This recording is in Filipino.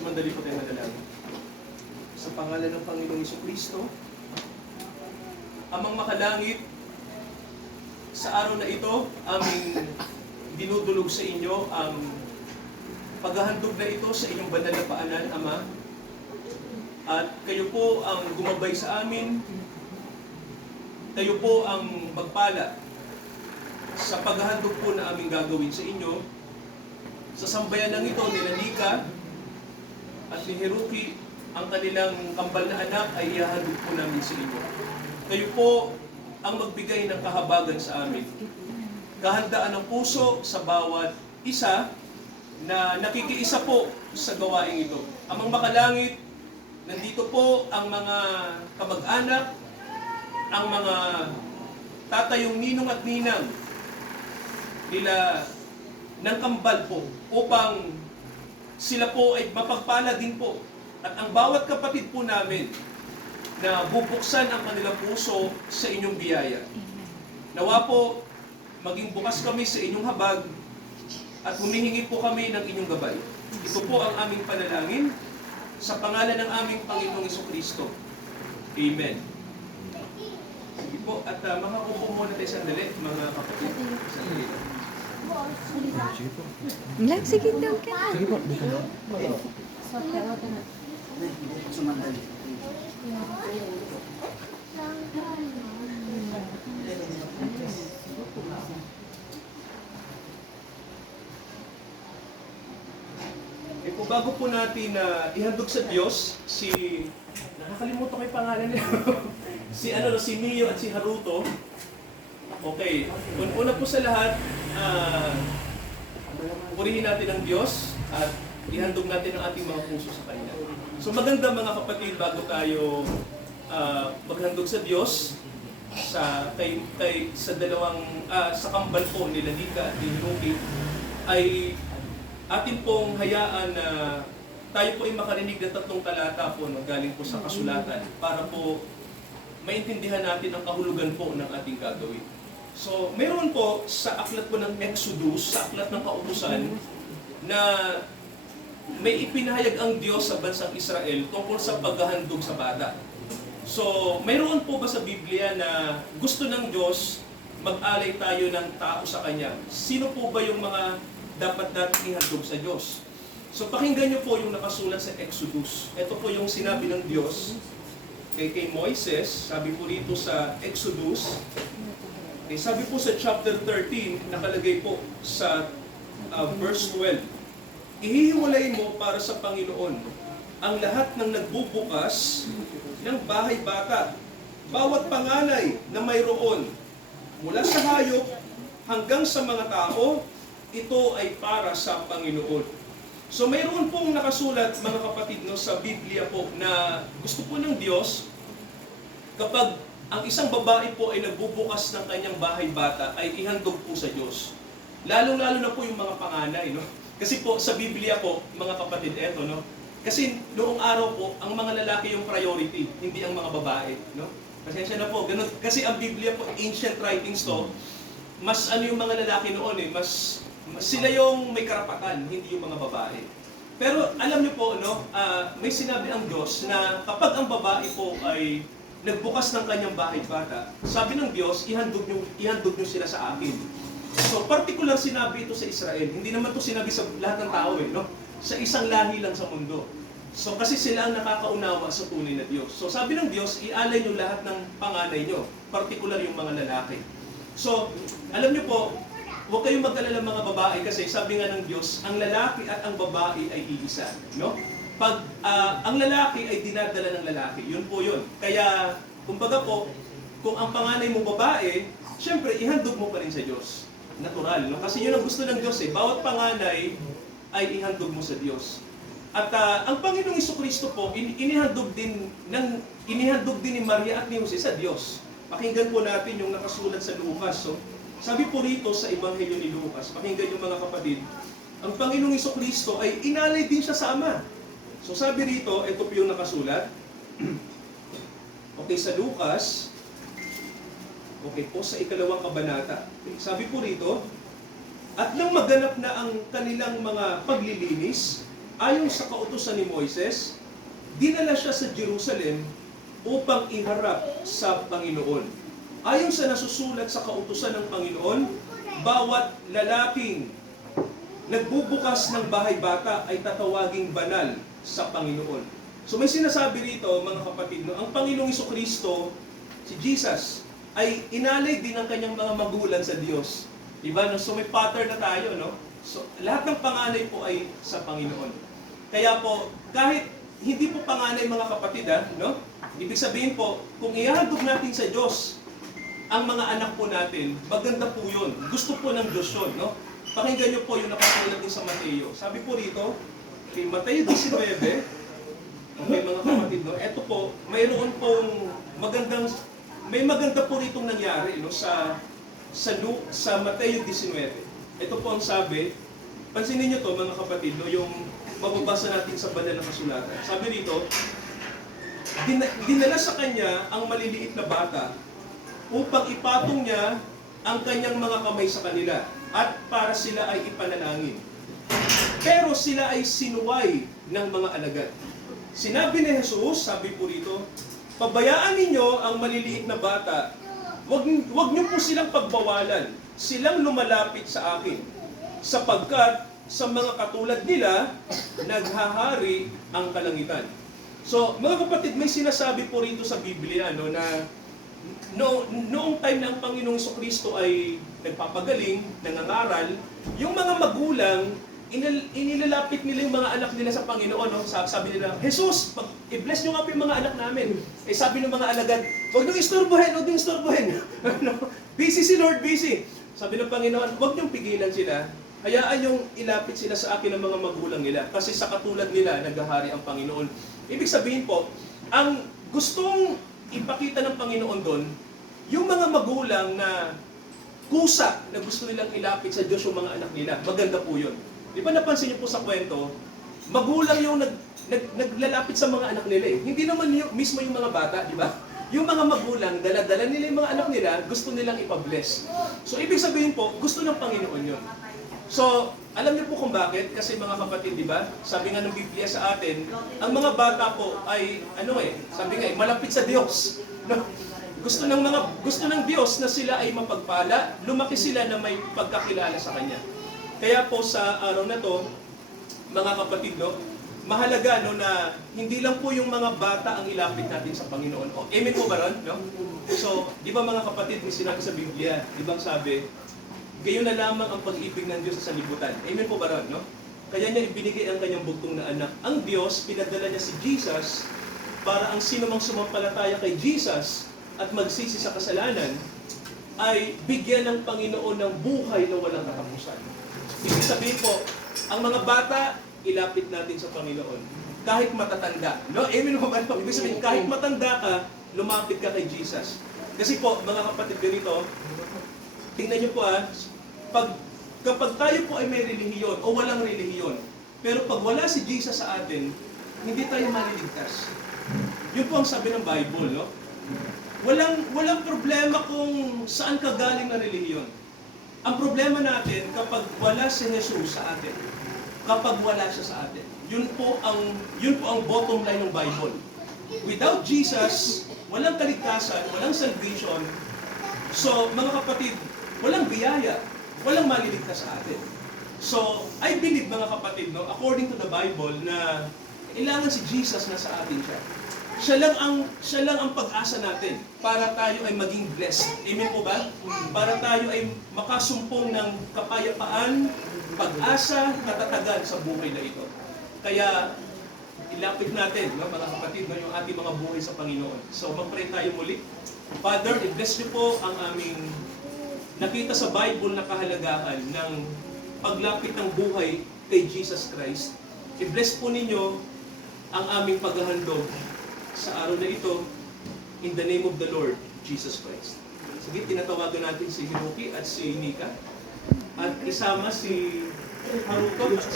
Sumandali po tayo manalangin. Sa pangalan ng Panginoong Jesucristo, Amang makalangit, sa araw na ito, aming dinudulog sa inyo ang paghahandog na ito sa inyong banal na paanan, Ama. At kayo po ang gumabay sa amin, kayo po ang magpala sa paghahandog po na aming gagawin sa inyo. Sa sambayanang ito, nila Nika at ni Hiruki, ang kanilang kambal na anak ay ihahandog po namin sa inyo. Kayo po ang magbigay ng kahabagan sa amin. Kahandaan ng puso sa bawat isa na nakikiisa po sa gawain ito. Amang makalangit, nandito po ang mga kamag-anak, ang mga tatayong ninong at ninang nila ng kambal po upang sila po ay mapagpala din po. At ang bawat kapatid po namin na bubuksan ang kanilang puso sa inyong biyaya. Nawa po, maging bukas kami sa inyong habag at humihingi po kami ng inyong gabay. Ito po ang aming panalangin sa pangalan ng aming Panginoong Jesucristo. Amen. Sige po, at makakupo muna tayo sandali, mga kapatid. Sandali. Sige daw ka. Sige po, dito na. Sumandali. Kung bago po natin ihandog sa Diyos, nakakalimutan ko yung pangalan niya. si Mio at si Haruto. Okay, una po sa lahat, purihin natin ang Diyos at ihandog natin ang ating mga puso sa Kanya. So maganda mga kapatid, bago tayo maghandog sa Diyos, sa kambal po nila Nika at Hiruki, ay atin pong hayaan na tayo po ay makarinig ng 3 talata po na galing po sa kasulatan para po maintindihan natin ang kahulugan po ng ating gagawin. So, mayroon po sa aklat po ng Exodus, sa aklat ng Kautusan, na may ipinahayag ang Diyos sa bansang Israel tungkol sa paghahandog sa bata. So, mayroon po ba sa Biblia na gusto ng Diyos mag-alay tayo ng tao sa Kanya? Sino po ba yung mga dapat natin ihandog sa Diyos? So, pakinggan niyo po yung nakasulat sa Exodus. Ito po yung sinabi ng Diyos kay Moises, sabi po rito sa Exodus. Sabi po sa chapter 13, nakalagay po sa verse 12, ihihiwalay mo para sa Panginoon ang lahat ng nagbubukas ng bahay bata, bawat panganay na mayroon, mula sa hayop hanggang sa mga tao, ito ay para sa Panginoon. So mayroon pong nakasulat, mga kapatid, sa Biblia po na gusto po ng Diyos kapag ang isang babae po ay nagbubukas ng kanyang bahay bata, ay ihandog po sa Diyos. Lalong-lalo na po yung mga panganay, no? Kasi po sa Biblia po, mga kapatid, eto, no? Kasi noong araw po, ang mga lalaki yung priority, hindi ang mga babae, no? Pasensya na po, ganun. Kasi ang Biblia po, ancient writings to, mas yung mga lalaki noon mas sila yung may karapatan, hindi yung mga babae. Pero alam niyo po, no, may sinabi ang Diyos na kapag ang babae po ay nagbukas ng kanyang bahay bata, sabi ng Diyos, ihandog niyo sila sa akin. So, particular sinabi ito sa Israel. Hindi naman ito sinabi sa lahat ng tao, no? Sa isang lahi lang sa mundo. So, kasi sila ang nakakaunawa sa tunay na Diyos. So, sabi ng Diyos, ialay niyo lahat ng panganay niyo, particular yung mga lalaki. So, alam niyo po, huwag kayong mag-alala mga babae kasi sabi nga ng Diyos, ang lalaki at ang babae ay iisa, no? Pag ang lalaki ay dinadala ng lalaki, yun po yun. Kaya, kumbaga po, kung ang panganay mo babae, syempre, ihandog mo pa rin sa Diyos. Natural, no? Kasi yun ang gusto ng Diyos, eh. Bawat panganay ay ihandog mo sa Diyos. At ang Panginoong Jesucristo po, inihandog din ni Maria at ni Jose sa Diyos. Pakinggan po natin yung nakasulat sa Lucas. So, sabi po rito sa Ebanghelyo ni Lucas, pakinggan yung mga kapatid, ang Panginoong Jesucristo ay inalay din siya sa Ama. So sabi rito, ito po yung nakasulat. Okay, sa Lucas, okay po, sa 2 kabanata. Sabi po rito, at nang maganap na ang kanilang mga paglilinis, ayon sa kautusan ni Moises, dinala siya sa Jerusalem upang iharap sa Panginoon. Ayon sa nasusulat sa kautusan ng Panginoon, bawat lalaking nagbubukas ng bahay bata ay tatawaging banal sa Panginoon. So may sinasabi rito, mga kapatid, no, ang Panginoong Jesucristo, si Jesus, ay inalay din ang kanyang mga magulang sa Diyos. Diba? No? So may pattern na tayo, no? So lahat ng panganay po ay sa Panginoon. Kaya po, kahit hindi po panganay mga kapatid, no? Ibig sabihin po, kung ihahandog natin sa Diyos ang mga anak po natin, maganda po yun. Gusto po ng Diyos yun, no? Pakinggan niyo po yung nakasulat din sa Mateo. Sabi po rito, kay Mateo 19, may mga kapatid, no? Ito po, mayroon pong may maganda po ritong nangyari, no? Sa Mateo 19. Ito po ang sabi, pansinin niyo to mga kapatid, no? Yung mababasa natin sa banal na kasulatan. Sabi rito, dinala sa kanya ang maliliit na bata upang ipatong niya ang kanyang mga kamay sa kanila at para sila ay ipanalangin. Pero sila ay sinuway ng mga alagad. Sinabi ni Jesus, sabi po rito, pabayaan ninyo ang maliliit na bata, wag niyo po silang pagbawalan, silang lumalapit sa akin, sapagkat sa mga katulad nila, naghahari ang kalangitan. So, mga kapatid, may sinasabi po rito sa Biblia, no, na noong time na ang Panginoong Jesucristo ay nagpapagaling, nangangaral, yung mga magulang, inilalapit nila yung mga anak nila sa Panginoon. No? Sabi nila, Jesus, i-bless nyo nga po yung mga anak namin. Eh sabi ng mga alagad, huwag nyo istorbohin, huwag nyo istorbohin. Busy si Lord, busy. Sabi ng Panginoon, huwag nyo pigilan sila. Hayaan yung ilapit sila sa akin ng mga magulang nila. Kasi sa katulad nila, naghahari ang Panginoon. Ibig sabihin po, ang gustong ipakita ng Panginoon doon, yung mga magulang na kusa na gusto nilang ilapit sa Diyos yung mga anak nila, maganda po yun. Di ba napansin niyo po sa kwento, magulang yung naglalapit sa mga anak nila eh. Hindi naman mismo yung mga bata, di ba? Yung mga magulang, dala-dala nila yung mga anak nila, gusto nilang ipabless. So ibig sabihin po, gusto ng Panginoon yun. So, alam niyo po kung bakit? Kasi mga kapatid, di ba? Sabi nga ng Biblia sa atin, ang mga bata po ay, sabi nga, malapit sa Diyos. No? Gusto ng Diyos na sila ay mapagpala, lumaki sila na may pagkakilala sa Kanya. Kaya po sa araw na to, mga kapatid, no, mahalaga no, na hindi lang po yung mga bata ang ilapit natin sa Panginoon. O, amen po ba ron? No? So, di ba mga kapatid, may sinabi sa Biblia, di ba sabi, gayon na lamang ang pag-ibig ng Diyos sa sanlibutan. Amen po ba ron? No? Kaya niya ibinigay ang kanyang bugtong na anak. Ang Diyos, pinadala niya si Jesus para ang sino mang sumampalataya kay Jesus at magsisi sa kasalanan ay bigyan ng Panginoon ng buhay na walang katapusan. Ibig sabihin po, ang mga bata, ilapit natin sa Panginoon. Kahit matatanda. No? Amen po ba? Ibig sabihin, kahit matanda ka, lumapit ka kay Jesus. Kasi po, mga kapatid ganito, tingnan niyo po kapag tayo po ay may relihiyon o walang relihiyon, pero pag wala si Jesus sa atin, hindi tayo maliligtas. Yun po ang sabi ng Bible, no? Walang problema kung saan ka galing na relihiyon. Ang problema natin kapag wala si Jesus sa atin. Kapag wala siya sa atin. Yun po ang bottom line ng Bible. Without Jesus, walang kaligtasan, walang salvation. So, mga kapatid, walang biyaya, walang maliligtas sa atin. So, I believe mga kapatid, no, according to the Bible, na kailangan si Jesus na sa atin siya. Siya lang ang pag-asa natin para tayo ay maging blessed. Amen po ba? Para tayo ay makasumpong ng kapayapaan, pag-asa, katatagan sa buhay na ito. Kaya, ilapit natin, no, mga kapatid, no, yung ating mga buhay sa Panginoon. So, mag-pray tayo muli. Father, i-bless niyo po ang aming nakita sa Bible na kahalagahan ng paglapit ng buhay kay Jesus Christ. I-bless po ninyo ang aming paghahandog sa araw na ito in the name of the Lord Jesus Christ. Sige, tinatawagan natin si Hiroki at si Nika at isama si Haruto at si